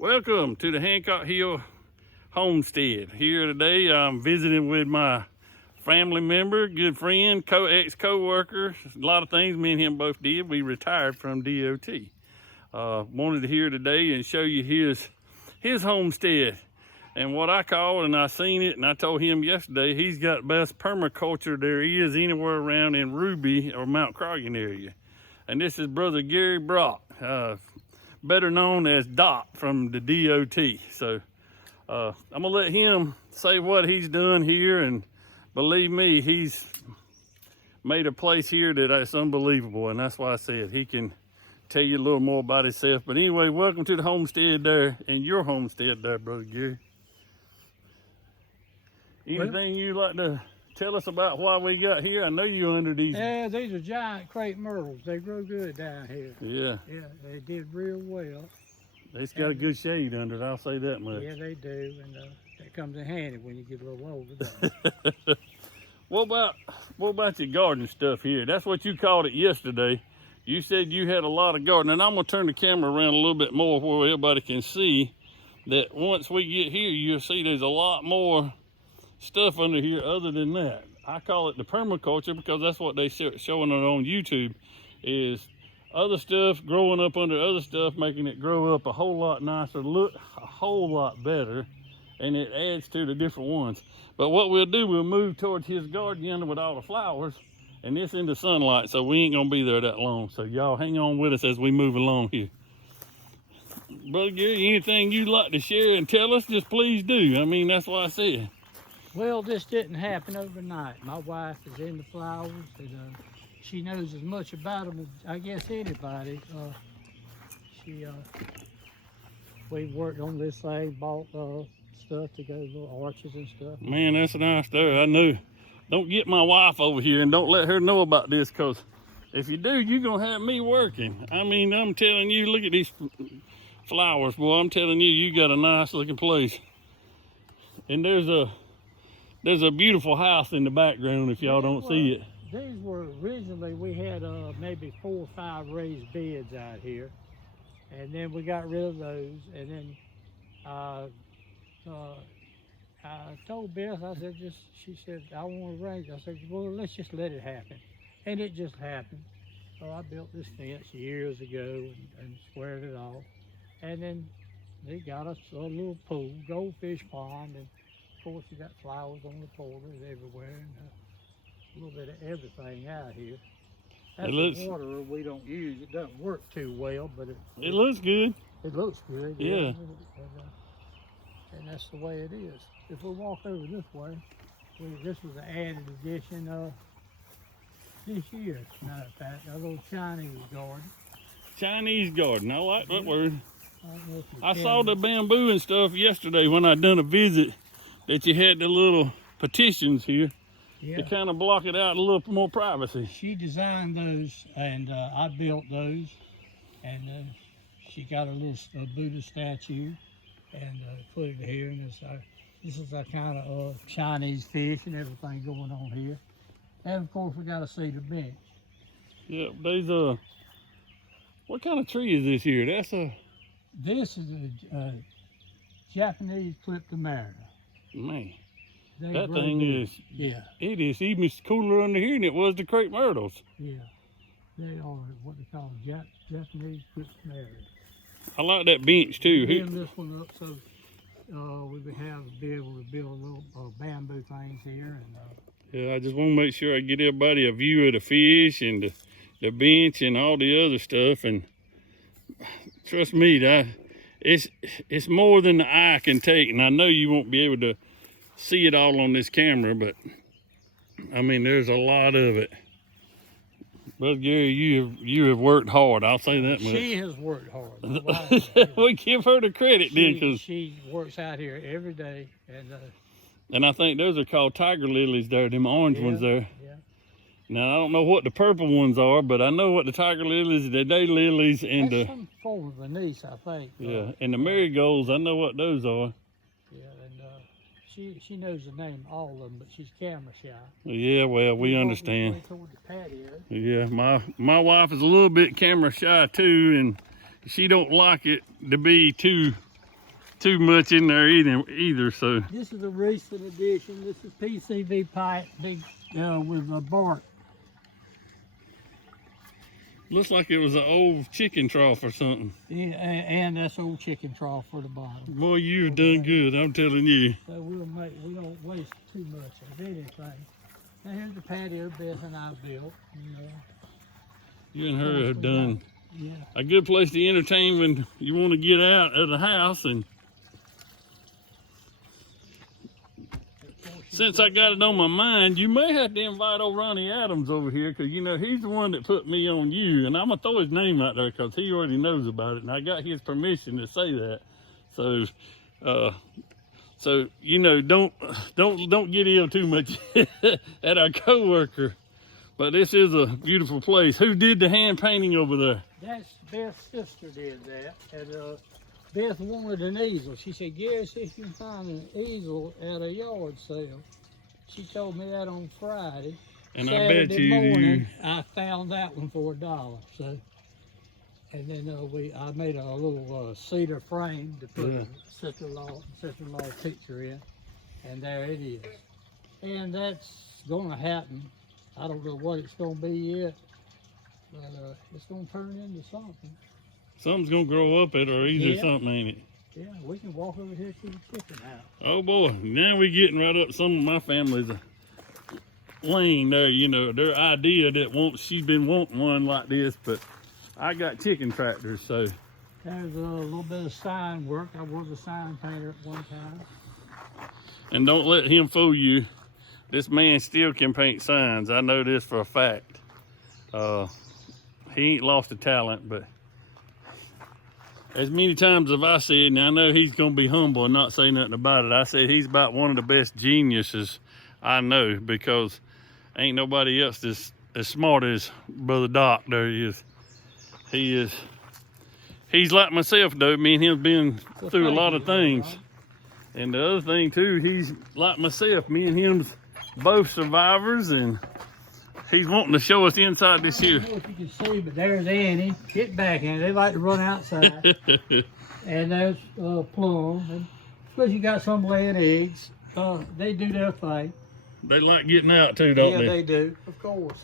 Welcome to the Hancock Hill Homestead. Here today, I'm visiting with my family member, good friend, ex-co-worker. A lot of things me and him both did. We retired from DOT. Wanted to here today and show you his homestead and what I call, and I seen it, and I told him yesterday, he's got best permaculture there is anywhere around in Ruby or Mount Croghan area. And this is Brother Gary Brock, better known as Doc from the DOT. So I'm gonna let him say what he's done here, and believe me, he's made a place here that's unbelievable, and that's why I said he can tell you a little more about himself. But anyway, welcome to the homestead there, and your homestead there, Brother Gary. Anything you'd like to tell us about why we got here? I know you're under these. Yeah, these are giant crepe myrtles. They grow good down here. Yeah. Yeah, they did real well. It's got a good shade under it, I'll say that much. Yeah, they do, and that comes in handy when you get a little older. What about your garden stuff here? That's what you called it yesterday. You said you had a lot of garden, and I'm gonna turn the camera around a little bit more where everybody can see that once we get here, you'll see there's a lot more stuff under here other than that. I call it the permaculture because that's what they showing it on YouTube, is other stuff growing up under other stuff, making it grow up a whole lot nicer, look a whole lot better, and it adds to the different ones. But what we'll do, we'll move towards his garden yonder with all the flowers, and this in the sunlight, so we ain't gonna be there that long. So y'all hang on with us as we move along here. Brother Gary, anything you'd like to share and tell us, just please do. I mean, that's what I said. Well, this didn't happen overnight. My wife is in the flowers, and she knows as much about them as I guess anybody. We worked on this thing, bought stuff to go, little arches and stuff. Man, that's nice there. I knew. Don't get my wife over here and don't let her know about this, because if you do, you're going to have me working. I mean, I'm telling you, look at these flowers, boy. I'm telling you, you got a nice looking place. And there's a beautiful house in the background if y'all don't see it. These were originally, we had maybe 4 or 5 raised beds out here. And then we got rid of those. And then I told Beth, I said, she said, I want to arrange. I said, well, let's just let it happen. And it just happened. So I built this fence years ago and squared it off. And then they got us a little pool, goldfish pond, and of course you got flowers on the borders everywhere, and a little bit of everything out here. That's the water we don't use. It doesn't work too well, but it looks good. It looks good. Yeah. And that's the way it is. If we walk over this way, this was an added addition this year, as a matter of fact, a little Chinese garden. Chinese garden, I like that word. I can. saw the bamboo and stuff yesterday when I done a visit, that you had the little petitions here to kind of block it out a little more privacy. She designed those, and I built those, and she got a little Buddha statue and put it here, and this is a kind of Chinese fish and everything going on here. And of course we got a cedar bench. Yeah, there's what kind of tree is this here? This is a Japanese cryptomerida. Man, They that grow thing good. is, Yeah, it is even cooler under here than it was the crepe myrtles. yeah. They are what they call Japanese cryptomerida. I like that bench too. Build this one up so we would be able to build little bamboo things here. And yeah, I just want to make sure I get everybody a view of the fish and the bench and all the other stuff. And trust me, it's more than the eye can take. And I know you won't be able to see it all on this camera, but I mean, there's a lot of it. Brother Gary, you have worked hard. I'll say that much. She has worked hard. We give her the credit then, because she works out here every day, and I think those are called tiger lilies there, them orange ones there. Yeah. Now I don't know what the purple ones are, but I know what the tiger lilies, the day lilies, and that's some form of anise, I think. Yeah, and the marigolds, I know what those are. Yeah, and she knows the name of all of them, but she's camera shy. Yeah, well, we understand. Toward the patio. Yeah, my wife is a little bit camera shy too, and she don't like it to be too too much in there either. So this is a recent addition. This is PCV pipe, big with a bark. looks like it was an old chicken trough or something. Yeah, and that's old chicken trough for the bottom. Boy, you've done good, I'm telling you. So we don't waste too much of anything. Now here's the patio Beth and I built. You and her have done yeah. a good place to entertain when you want to get out of the house. And since I got it on my mind, you may have to invite old Ronnie Adams over here, because you know he's the one that put me on you, and I'm gonna throw his name out there because he already knows about it, and I got his permission to say that. So you know, don't get ill too much at our coworker. But this is a beautiful place. Who did the hand painting over there? That's Beth's sister did that. And Beth wanted an easel. She said, Gary, see if you can find an easel at a yard sale. She told me that on Friday. And Saturday I bet you morning, I found that one for $1. So, and then I made a little cedar frame to put a sister-in-law picture in, and there it is. And that's going to happen. I don't know what it's going to be yet, but it's going to turn into something. Something's going to grow up at our easy or something, ain't it? Yeah, we can walk over here to the chicken house. Oh boy, now we're getting right up some of my family's lane there, you know, their idea that she's been wanting one like this, but I got chicken tractors, so. There's a little bit of sign work. I was a sign painter at one time. And don't let him fool you. This man still can paint signs. I know this for a fact. He ain't lost the talent, but as many times as I said, and I know he's gonna be humble and not say nothing about it, I said he's about one of the best geniuses I know, because ain't nobody else as smart as Brother Doc there is. He's like myself though. Me and him been through a lot of things. And the other thing too, he's like myself. Me and him's both survivors, and he's wanting to show us inside this here. I don't know if you can see, but there's Annie. Get back, Annie. They like to run outside. And there's Plum. And plus you got some laying eggs. They do their thing. They like getting out too, don't they? Yeah, they do. Of course.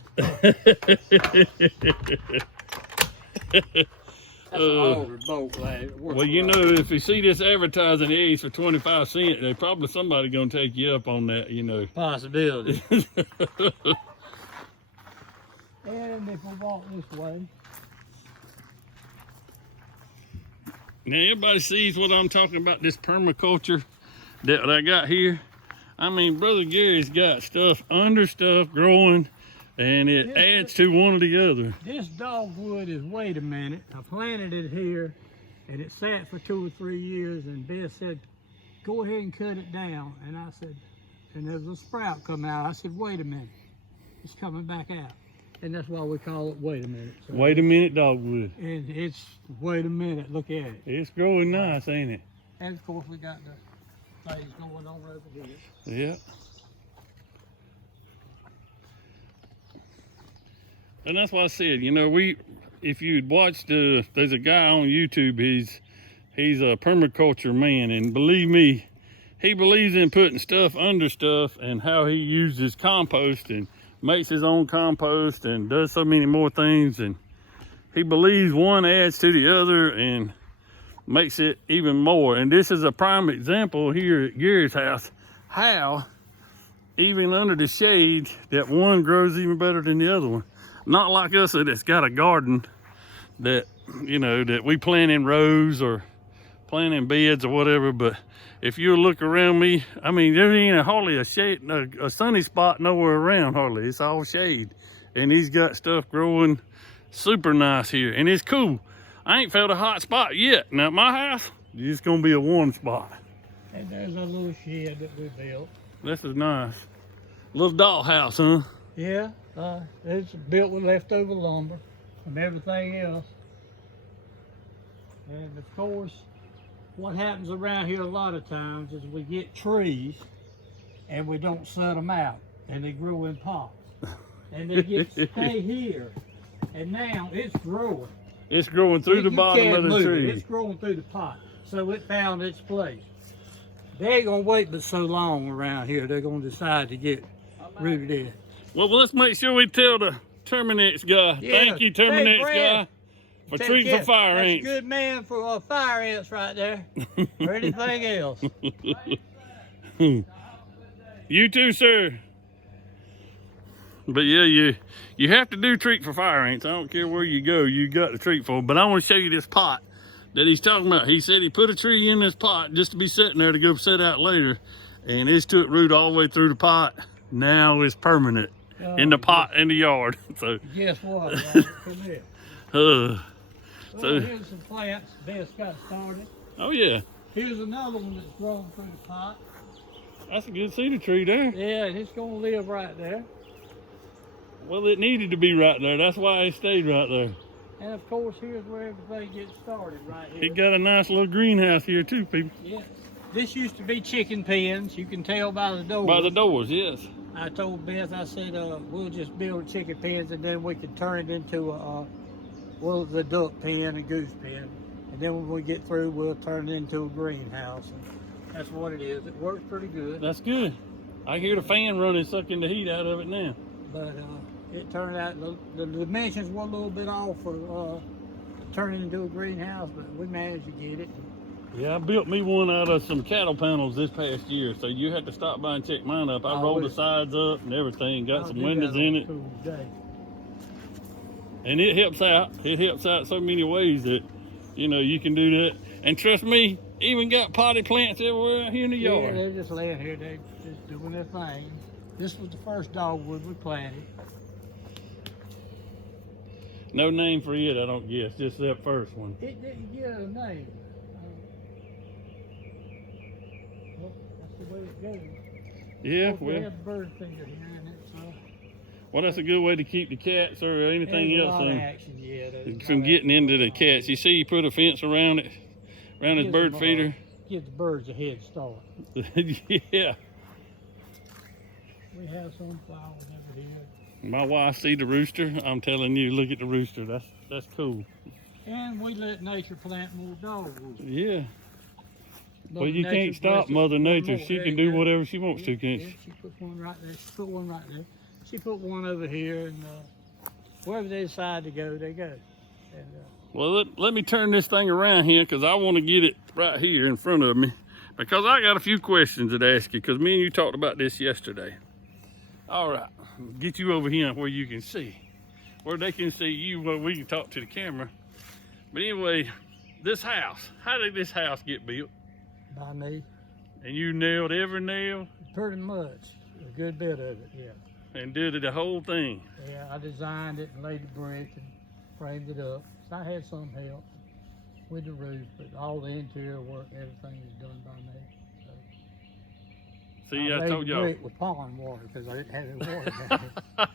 That's an older boat, lad. Well, you know, if you see this advertising eggs for 25 cents, there's probably somebody gonna take you up on that, you know. Possibility. And if we walk this way. Now everybody sees what I'm talking about, this permaculture that I got here. I mean, Brother Gary's got stuff under stuff growing, and it adds to one or the other. This dogwood is, wait a minute, I planted it here, and it sat for 2 or 3 years, and Beth said, go ahead and cut it down. And I said, and there's a sprout come out. I said, wait a minute, it's coming back out. And that's why we call it wait a minute. So wait a minute dogwood. And it's, wait a minute, look at it. It's growing nice, ain't it? And of course we got the things going on over here. Yeah. And that's what I said, you know, if you'd watched, there's a guy on YouTube, he's a permaculture man, and believe me, he believes in putting stuff under stuff, and how he uses compost and makes his own compost and does so many more things, and he believes one adds to the other and makes it even more. And this is a prime example here at Gary's house, how even under the shade that one grows even better than the other one. Not like us that's got a garden that, you know, that we plant in rows or plant in beds or whatever, but if you look around me, I mean, there ain't hardly a shade, a sunny spot nowhere around hardly. It's all shade. And he's got stuff growing super nice here, and it's cool. I ain't felt a hot spot yet. Now at my house, it's gonna be a warm spot. And there's a little shed that we built. This is nice. Little dollhouse, huh? Yeah, it's built with leftover lumber and everything else. And of course, what happens around here a lot of times is we get trees and we don't set them out, and they grow in pots. And they stay here. And now it's growing. It's growing through the bottom of the tree. It's growing through the pot. So it found its place. They ain't gonna wait but so long around here. They're gonna decide to get rooted in. Well, let's make sure we tell the Terminex guy. Yeah, Thank you, Terminex guy, for Take treating care. for fire That's ants. a good man for fire ants right there, or anything else. You too, sir. But yeah, you have to do treat for fire ants. I don't care where you go, you got to treat for them. But I want to show you this pot that he's talking about. He said he put a tree in this pot just to be sitting there to go set out later, and it's took root all the way through the pot. Now it's permanent in the pot in the yard. So guess what? Right? Come here. So Here's some plants Bess got started. Oh yeah, Here's another one that's grown through the pot. that's a good cedar tree there. Yeah, and it's gonna live right there. Well, it needed to be right there. That's why it stayed right there. And of course, here's where everything gets started, right here. It got a nice little greenhouse here too, people. Yes. This used to be chicken pens. You can tell by the doors. By the doors, yes. I told Beth, I said, we'll just build chicken pens and then we can turn it into the duck pen and goose pen. And then when we get through, we'll turn it into a greenhouse. And that's what it is. It works pretty good. That's good. I hear the fan running, sucking the heat out of it now. But it turned out the dimensions were a little bit off for turning into a greenhouse, but we managed to get it. Yeah, I built me one out of some cattle panels this past year, so you had to stop by and check mine up. I rolled the sides up and everything, got some windows in it. Cool day. And it helps out. It helps out so many ways that, you know, you can do that. And trust me, even got potted plants everywhere out here in the yard. Yeah, they're just laying here, they're just doing their thing. This was the first dogwood we planted. No name for it, I don't guess, just that first one. It didn't get a name. Well, that's the way it goes. Yeah, We well, have bird feeder here in it, so. well, that's a good way to keep the cats or anything There's a else lot of action, yeah, there's a from lot of getting action into the going on. cats. You see, you put a fence around it, around his Gives bird them, feeder. Give the birds a head start. Yeah. We have some flowers over here. My wife see the rooster. I'm telling you, look at the rooster. That's cool. And we let nature plant more dogwoods. Yeah. Well, Mother you Nature can't stop blesses Mother one Nature. more. She There can you do go. whatever she wants to, can't Yeah, she? she put one right there. She put one right there. She put one over here, and wherever they decide to go, they go. And, Well, let me turn this thing around here because I want to get it right here in front of me. Because I got a few questions to ask you because me and you talked about this yesterday. All right. Get you over here where you can see. Where they can see you, where we can talk to the camera. But anyway, this house. How did this house get built? by me, And you nailed every nail pretty much a good bit of it. Yeah. and did the whole thing. Yeah, I designed it and laid the brick and framed it up. So I had some help with the roof, but all the interior work, everything is done by me. So See, I laid told the y'all. brick with pond water because I didn't have any water down there.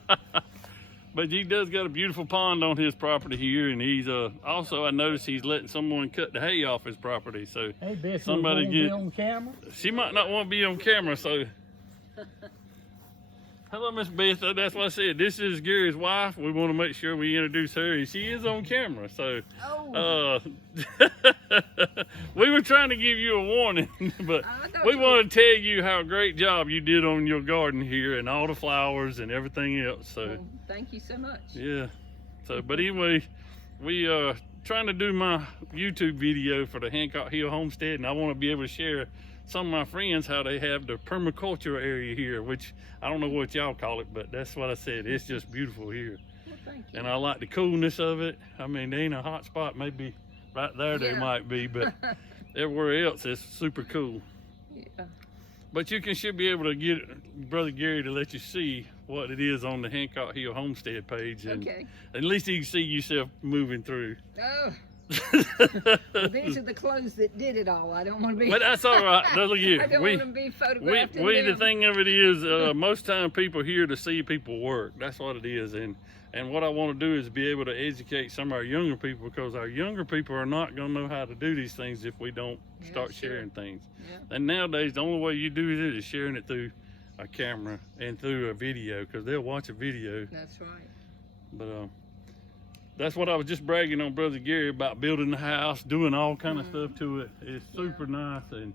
But he does got a beautiful pond on his property here, and he's also I noticed he's letting someone cut the hay off his property. So Hey, Beth, Somebody you get- wanna be on camera? she might not want to be on camera. So hello, Miss Beth. That's what I said. This is Gary's wife. We want to make sure we introduce her, and she is on camera. So we were trying to give you a warning, but we want to tell you how great job you did on your garden here and all the flowers and everything else. So Well, thank you so much. yeah. So, but anyway, we are trying to do my YouTube video for the Hancock Hill Homestead, and I want to be able to share some of my friends how they have the permaculture area here, which I don't know what y'all call it, but that's what I said. It's just beautiful here. Well, thank you. And I like the coolness of it. I mean, there ain't a hot spot. Maybe right there they Yeah. might be, but everywhere else it's super cool. Yeah. But you should be able to get Brother Gary to let you see what it is on the Hancock Hill Homestead page. And Okay. at least you can see yourself moving through. Oh, these are the clothes that did it all. I don't want to be. But that's all right. Now, look here. I don't want to be photographed. in The them. thing of it is, most time people here to see people work. That's what it is. And what I want to do is be able to educate some of our younger people, because our younger people are not going to know how to do these things if we don't Yeah, start sure. sharing things. Yeah. And nowadays, the only way you do it is sharing it through a camera and through a video, because they'll watch a video. That's right. But that's what I was just bragging on Brother Gary about, building the house, doing all kind of stuff to it. It's super nice. And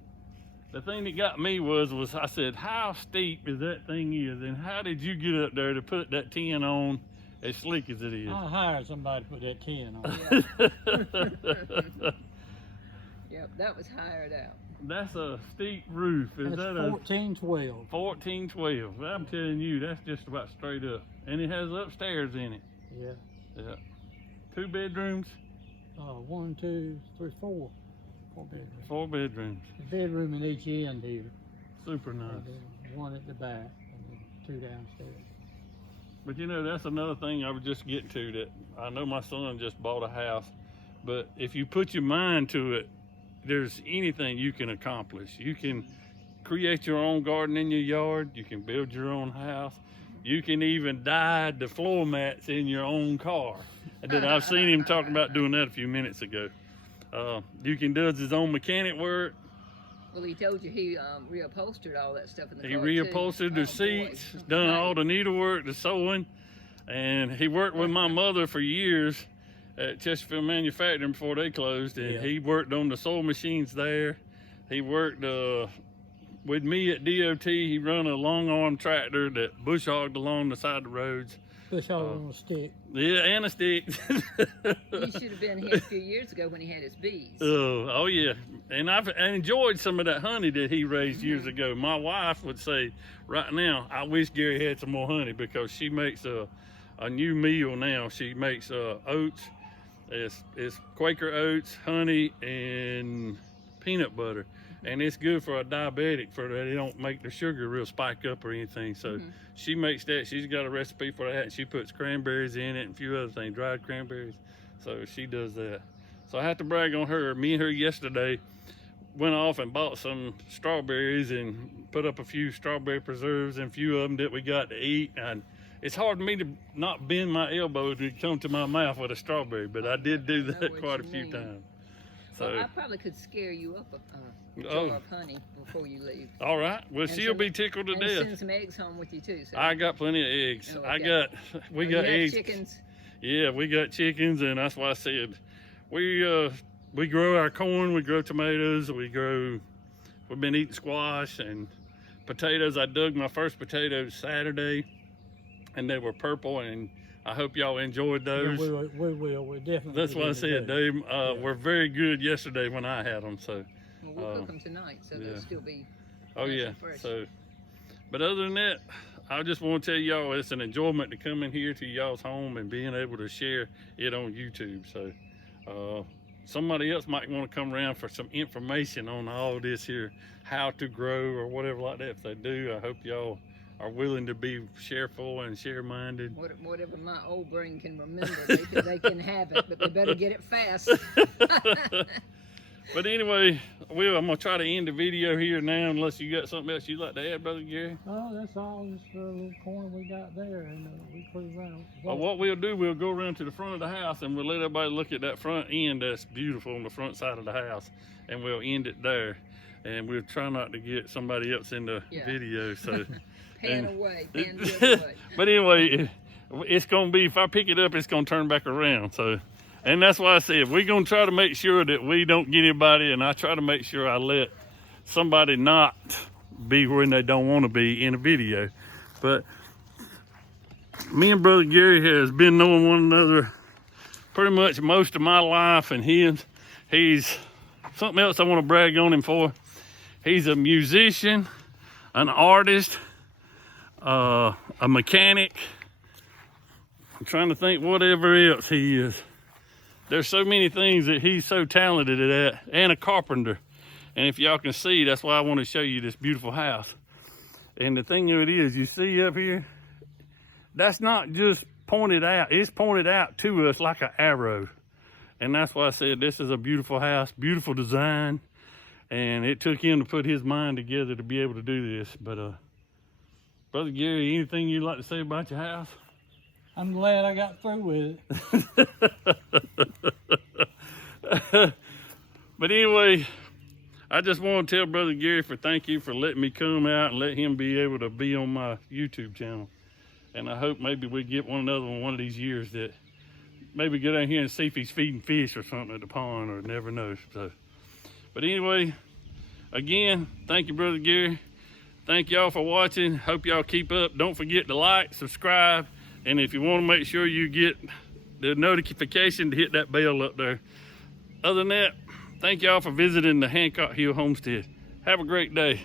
the thing that got me was I said, how steep is that thing is, and how did you get up there to put that tin on as slick as it is? I hired somebody to put that tin on. Yep, that was hired out. That's a steep roof. Is That's that 1412. 1412? I'm telling you, that's just about straight up. And it has upstairs in it. Yeah. Yeah. 2 bedrooms? 1, 2, 3, 4. 4 bedrooms. 4 bedrooms. A bedroom in each end here. Super nice. And then 1 at the back, and then 2 downstairs. But you know, that's another thing I was just getting to, that I know my son just bought a house, but if you put your mind to it, there's anything you can accomplish. You can create your own garden in your yard. You can build your own house. You can even dye the floor mats in your own car. And I've seen him talking about doing that a few minutes ago. You can do his own mechanic work. Well, he told you he reupholstered all that stuff in the He car, reupholstered too. the Oh, seats, boy. done Right. all the needlework, the sewing, and he worked with my mother for years at Chesterfield Manufacturing before they closed, and he worked on the sewing machines there. He worked with me at DOT. He run a long arm tractor that bush hogged along the side of the roads. Bush hog on a stick. Yeah, and a stick. You should have been here a few years ago when he had his bees. Oh yeah, and I enjoyed some of that honey that he raised years ago. My wife would say, right now, I wish Gary had some more honey, because she makes a new meal now. She makes oats. It's Quaker oats, honey, and peanut butter, and it's good for a diabetic, for that they don't make the sugar real spike up or anything. So she makes that. She's got a recipe for that, and she puts cranberries in it and a few other things, dried cranberries. So she does that. So I have to brag on her. Me and her yesterday went off and bought some strawberries and put up a few strawberry preserves and a few of them that we got to eat. And it's hard for me to not bend my elbow to come to my mouth with a strawberry, but I did do that quite a few times. So Well, I probably could scare you up a jar of honey before you leave. All right. Well, And she'll some- be tickled to And death. send some eggs home with you too. So. I got plenty of eggs. Oh, We okay. got You have eggs. chickens. Yeah, we got chickens, and that's why I said we grow our corn, we grow tomatoes, we've been eating squash and potatoes. I dug my first potatoes Saturday, and they were purple, and I hope y'all enjoyed those. Yeah, we will. We definitely. That's what I said. They were very good yesterday when I had them. So, Well, we'll cook them tonight, so they'll still be. oh nice yeah. and fresh. So, but other than that, I just want to tell y'all it's an enjoyment to come in here to y'all's home and being able to share it on YouTube. So, somebody else might want to come around for some information on all this here, how to grow or whatever like that. If they do, I hope y'all are willing to be shareful and share-minded. Whatever my old brain can remember, they can have it, but they better get it fast. But anyway, I'm gonna try to end the video here now, unless you got something else you'd like to add, Brother Gary. Oh, that's all. This little corner we got there, and we put it around. Well, what we'll do, we'll go around to the front of the house, and we'll let everybody look at that front end that's beautiful on the front side of the house, and we'll end it there. And we'll try not to get somebody else in the video. So, Pan away, pan the other way. But anyway, it's gonna be, if I pick it up, it's gonna turn back around. So, and that's why I said we're gonna try to make sure that we don't get anybody, and I try to make sure I let somebody not be when they don't want to be in a video. But me and Brother Gary has been knowing one another pretty much most of my life, and he's something else I want to brag on him for. He's a musician, an artist, a mechanic. I'm trying to think whatever else he is. There's so many things that he's so talented at, and a carpenter. And if y'all can see, that's why I want to show you this beautiful house. And the thing of it is, you see up here, that's not just pointed out, it's pointed out to us like an arrow. And that's why I said this is a beautiful house, beautiful design. And it took him to put his mind together to be able to do this. But Brother Gary, anything you'd like to say about your house? I'm glad I got through with it. But anyway, I just want to tell Brother Gary thank you for letting me come out and let him be able to be on my YouTube channel. And I hope maybe we get one another one of these years that maybe go down here and see if he's feeding fish or something at the pond, or never know. So, but anyway, again, thank you, Brother Gary. Thank y'all for watching. Hope y'all keep up. Don't forget to like, subscribe, and if you want to make sure you get the notification, to hit that bell up there. Other than that, thank y'all for visiting the Hancock Hill Homestead. Have a great day.